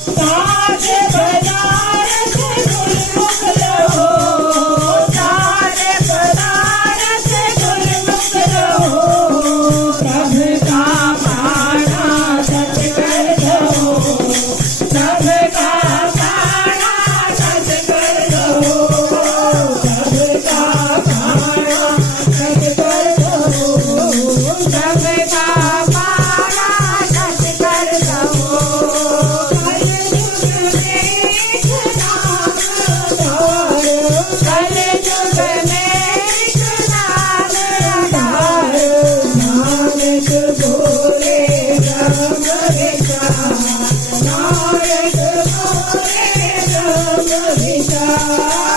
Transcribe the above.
सारे पदार्थ गुरुमुख रहो, सारे पदार्थ गुरुमुख रहो, सबका पाना सच कर दो, सबका पाना सच कर दो, सबका पाना सच कर दो, सबका पाना सच कर दो। कलयुग में एक नाम आधार, नानक बोले राम विचार, नानक बोले राम विचार।